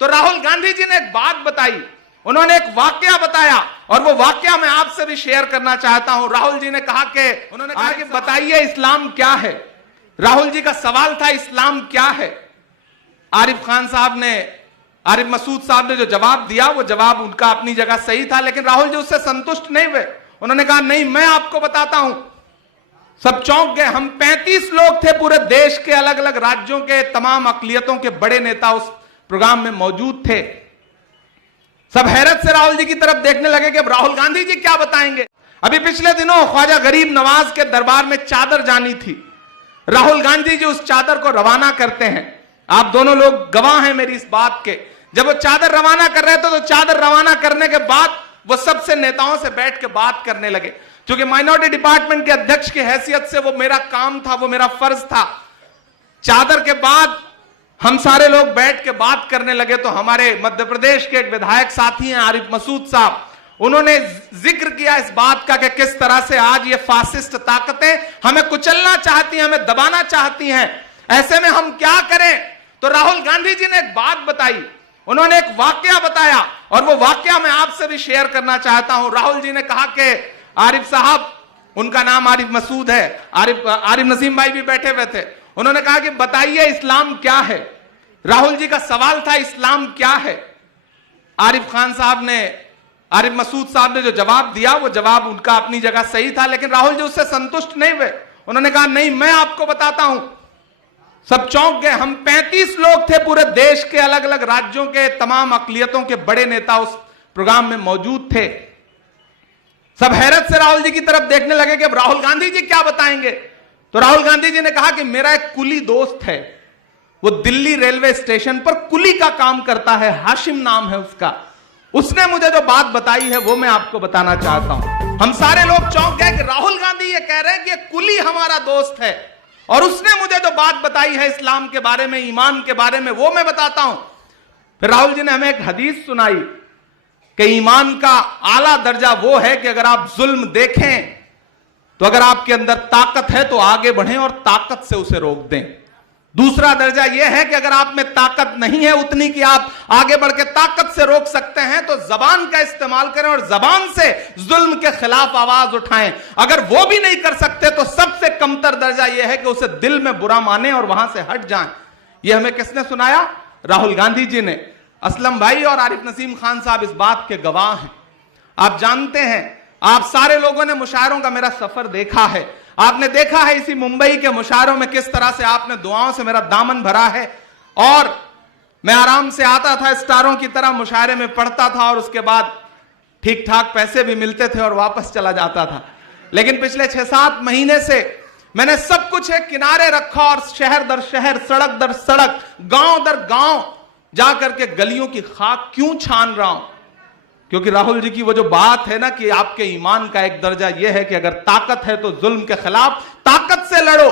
तो राहुल गांधी जी ने एक बात बताई, उन्होंने एक वाकया बताया और वो वाकया मैं आपसे भी शेयर करना चाहता हूं। राहुल जी ने कहा कि बताइए इस्लाम क्या है। राहुल जी का सवाल था इस्लाम क्या है। आरिफ मसूद साहब ने जो जवाब दिया वो जवाब उनका अपनी जगह सही था, लेकिन राहुल जी उससे संतुष्ट नहीं हुए। उन्होंने कहा नहीं, मैं आपको बताता हूं। सब चौंक गए। हम 35 लोग थे, पूरे देश के अलग अलग राज्यों के तमाम अकलियतों के बड़े नेता उस प्रोग्राम में मौजूद थे। सब हैरत से राहुल जी की तरफ देखने लगे कि अब राहुल गांधी जी क्या बताएंगे। अभी पिछले दिनों ख्वाजा गरीब नवाज के दरबार में चादर जानी थी। राहुल गांधी जी उस चादर को रवाना करते हैं। आप दोनों लोग गवाह हैं मेरी इस बात के। जब वो चादर रवाना कर रहे थे तो चादर रवाना करने के बाद वो सबसे नेताओं से बैठ के बात करने लगे। क्योंकि माइनॉरिटी डिपार्टमेंट के अध्यक्ष की हैसियत से वो मेरा काम था, वो मेरा फर्ज था। चादर के बाद हम सारे लोग बैठ के बात करने लगे तो हमारे मध्य प्रदेश के एक विधायक साथी हैं आरिफ मसूद साहब, उन्होंने जिक्र किया इस बात का कि किस तरह से आज ये फासिस्ट ताकतें हमें कुचलना चाहती हैं, हमें दबाना चाहती हैं। ऐसे में हम क्या करें। तो राहुल गांधी जी ने एक बात बताई, उन्होंने एक वाकया बताया और वो वाकया मैं आपसे भी शेयर करना चाहता हूं। राहुल जी ने कहा कि आरिफ साहब, उनका नाम आरिफ मसूद है, आरिफ नसीम भाई भी बैठे हुए थे, उन्होंने कहा कि बताइए इस्लाम क्या है। राहुल जी का सवाल था इस्लाम क्या है। आरिफ मसूद साहब ने जो जवाब दिया वो जवाब उनका अपनी जगह सही था, लेकिन राहुल जी उससे संतुष्ट नहीं हुए। उन्होंने कहा नहीं, मैं आपको बताता हूं। सब चौंक गए। हम 35 लोग थे, पूरे देश के अलग अलग राज्यों के तमाम अकलियतों के बड़े नेता उस प्रोग्राम में मौजूद थे। सब हैरत से राहुल जी की तरफ देखने लगे कि अब राहुल गांधी जी क्या बताएंगे। तो राहुल गांधी जी ने कहा कि मेरा एक कुली दोस्त है, वो दिल्ली रेलवे स्टेशन पर कुली का काम करता है, हाशिम नाम है उसका। उसने मुझे जो बात बताई है वो मैं आपको बताना चाहता हूं। हम सारे लोग चौंक गए कि राहुल गांधी ये कह रहे हैं कि कुली हमारा दोस्त है और उसने मुझे जो बात बताई है इस्लाम के बारे में, ईमान के बारे में, वो मैं बताता हूं। फिर राहुल जी ने हमें एक हदीस सुनाई कि ईमान का आला दर्जा वो है कि अगर आप जुल्म देखें तो अगर आपके अंदर ताकत है तो आगे बढ़ें और ताकत से उसे रोक दें। दूसरा दर्जा यह है कि अगर आप में ताकत नहीं है उतनी कि आप आगे बढ़ के ताकत से रोक सकते हैं तो जबान का इस्तेमाल करें और जबान से जुल्म के खिलाफ आवाज उठाएं। अगर वो भी नहीं कर सकते तो सबसे कमतर दर्जा यह है कि उसे दिल में बुरा माने और वहां से हट जाएं। यह हमें किसने सुनाया? राहुल गांधी जी ने। असलम भाई और आरिफ नसीम खान साहब इस बात के गवाह हैं। आप जानते हैं, आप सारे लोगों ने मुशायरों का मेरा सफर देखा है। आपने देखा है इसी मुंबई के मुशायरों में किस तरह से आपने दुआओं से मेरा दामन भरा है और मैं आराम से आता था, स्टारों की तरह मुशायरे में पढ़ता था और उसके बाद ठीक ठाक पैसे भी मिलते थे और वापस चला जाता था। लेकिन पिछले 6-7 महीने से मैंने सब कुछ एक किनारे रखा और शहर दर शहर, सड़क दर सड़क, गांव दर गांव जाकर के गलियों की खाक क्यों छान रहा हूं? क्योंकि राहुल जी की वो जो बात है ना कि आपके ईमान का एक दर्जा यह है कि अगर ताकत है तो जुल्म के खिलाफ ताकत से लड़ो,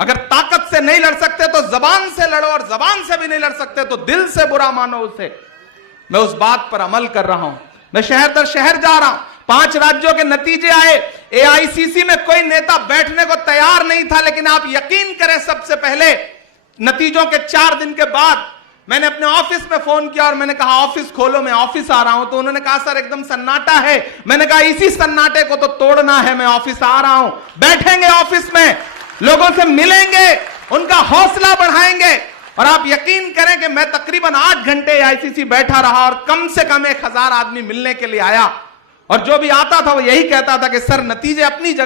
अगर ताकत से नहीं लड़ सकते तो जबान से लड़ो और जबान से भी नहीं लड़ सकते तो दिल से बुरा मानो उसे। मैं उस बात पर अमल कर रहा हूं। मैं शहर दर शहर जा रहा हूं। 5 राज्यों के नतीजे आए। एआईसीसी में कोई नेता बैठने को तैयार नहीं था, लेकिन आप यकीन करें सबसे पहले नतीजों के 4 दिन के बाद मैंने अपने ऑफिस में फोन किया और मैंने कहा ऑफिस खोलो, मैं ऑफिस आ रहा हूं। तो उन्होंने कहा सर एकदम सन्नाटा है। मैंने कहा इसी सन्नाटे को तो तोड़ना है, मैं ऑफिस आ रहा हूं। बैठेंगे ऑफिस में, लोगों से मिलेंगे, उनका हौसला बढ़ाएंगे और आप यकीन करें कि मैं तकरीबन 8 घंटे आईसीसी बैठा रहा और कम से कम 1000 आदमी मिलने के लिए आया और जो भी आता था वो यही कहता था कि सर नतीजे अपनी जगह